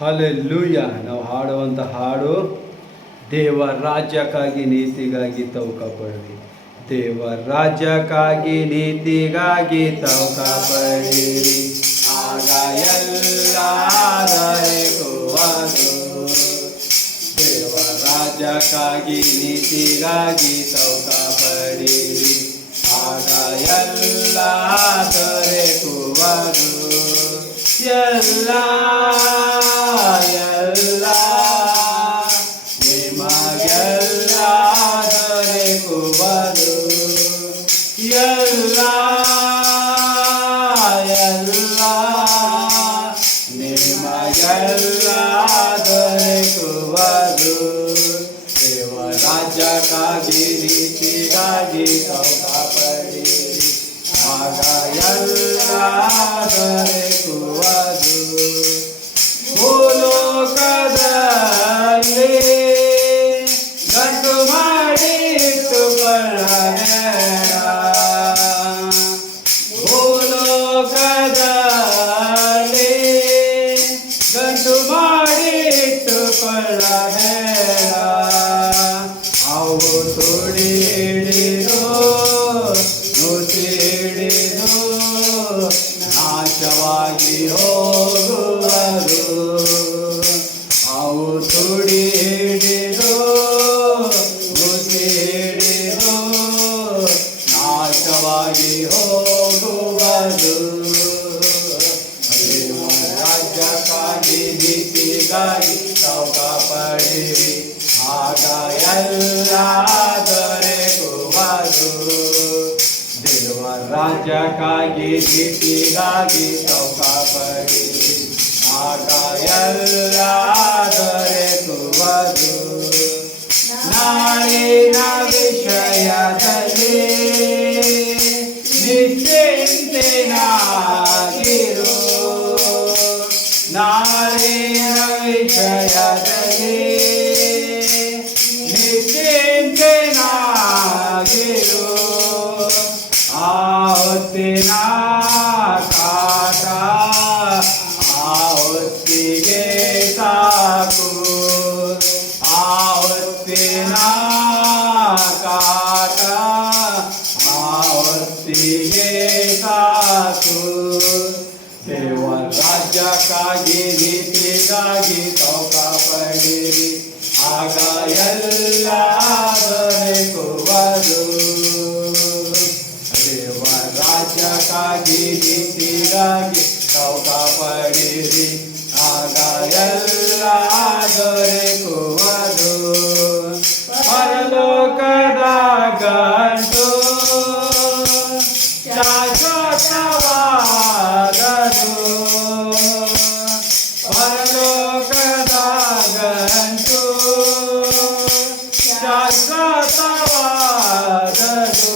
Hallelujah. ನಾವು ಹಾಡುವಂಥ ಹಾಡು, ದೇವರ ರಾಜ್ಯಕ್ಕಾಗಿ ನೀತಿಗಾಗಿ ತೌಕ ಪಡಿರಿ. ದೇವರ ರಾಜ್ಯಕ್ಕಾಗಿ ನೀತಿಗಾಗಿ ತೌಕ ಪಡಿರಿ, ಆಗ ಎಲ್ಲ ದೊರೆಯುವುದು. ದೇವರ ರಾಜ್ಯಕ್ಕಾಗಿ ನೀತಿಗಾಗಿ ತೌಕ ಪಡಿರಿ, ಆಗ ಎಲ್ಲ ದೊರೆಯುವುದು. ಎಲ್ಲ ನಿಮಗೆಲ್ಲ ದೊರೆಯುವುದು. ಎಲ್ಲ ನಿಮಗೆಲ್ಲ ದೊರೆಯುವುದು. ದೇವರ ರಾಜ್ಯಕ್ಕಾಗಿ ನೀತಿಗಾಗಿ ತೌಕ ಪಡಿರಿ, ಆಗ ಎಲ್ಲ ದೊರೆಯುವುದು. ಭೂಲೋಕದಲ್ಲಿ ಗಂಟು ಮಾಡಿಟ್ಟುಕೊಳ್ಳಬೇಡ. ಭೂಲೋಕದಲ್ಲಿ ಗಂಟು ಮಾಡಿಟ್ಟುಕೊಳ್ಳಬೇಡ. ಅವು ತುಡಿ ಹಿಡಿದು ನುಸಿ ಹಿಡಿದು ನಾಶವಾಗಿ ಹೋಗುವರು. ಅವು ತುಡಿ ಹಿಡಿದು ನುಸಿ ಹಿಡಿದು ನಾಶವಾಗಿ ಹೋಗುವುದು. ದೇವರ ರಾಜ್ಯಕ್ಕಾಗಿ ನೀತಿಗಾಗಿ ತೌಕ ಪಡಿರಿ, ಆಗ ಎಲ್ಲ ದೊರೆಯುವುದು. ದೇವರ ರಾಜ್ಯಕ್ಕಾಗಿ ನೀತಿಗಾಗಿ ತೌಕ ಪಡಿರಿ, ಆಗ ಎಲ್ಲ ದೊರೆಯುವುದು. ನಾಳಿನ ವಿಷಯದಲ್ಲಿ ನಿಶ್ಚಿಂತೆಯಾಗಿರು. ನಾಳಿನ ವಿಷಯದಲ್ಲಿ ನಿಶ್ಚಿಂತೆಯಾಗಿರು. ಆ ಹೊತ್ತಿನ ಕಾಟ ಆ ಹೊತ್ತಿಗೆ ಸಾಕು. ಆ ಹೊತ್ತಿನ ಕಾಟ ಆ ಹೊತ್ತಿಗೆ ಸಾಕು. ದೇವರ ರಾಜ್ಯಕ್ಕಾಗಿ ನೀತಿಗಾಗಿ ತೌಕ ಪಡಿರಿ, ಆಗ ಎಲ್ಲ ದೊರೆಯುವುದು. ದೇವರ ರಾಜ್ಯಕ್ಕಾಗಿ ನೀತಿಗಾಗಿ ತೌಕ ಪಡಿರಿ, ಆಗ ಎಲ್ಲ ದೊರೆಯುವುದು. ಪರಲೋಕದ ಗಂಟು ಶಾಶ್ವತವಾಗದು. ಪರಲೋಕದ ಗಂಟು ಶಾಶ್ವತವಾಗದು.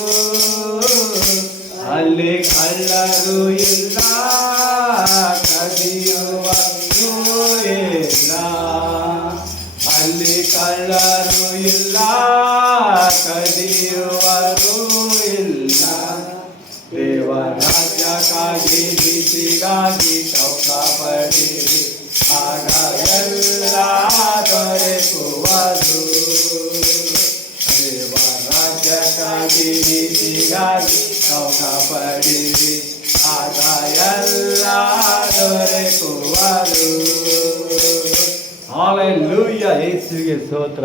ಅಲ್ಲಿ ಕಳ್ಳರು ಇಲ್ಲ, ಕದಿಯುವವರು ಇಲ್ಲ. ಅಲ್ಲಿ ಕಳ್ಳರು ಇಲ್ಲ, ಕದಿಯುವರು ಇಲ್ಲ. ದೇವರ ರಾಜ್ಯಕ್ಕಾಗಿ ನೀತಿಗಾಗಿ ತೌಕ ಪಡಿರಿ, ಆಗ ಎಲ್ಲ ದೊರೆಯುವುದು. ದೇವರ ರಾಜ್ಯಕ್ಕಾಗಿ ನೀತಿಗಾಗಿ ತೌಕ ಪಡಿರಿ, ಆಗ ಎಲ್ಲ ದೊರೆಯುವುದು. ಹಲ್ಲೆಲೂಯ. ಯೇಸುವಿಗೆ ಸ್ತೋತ್ರ.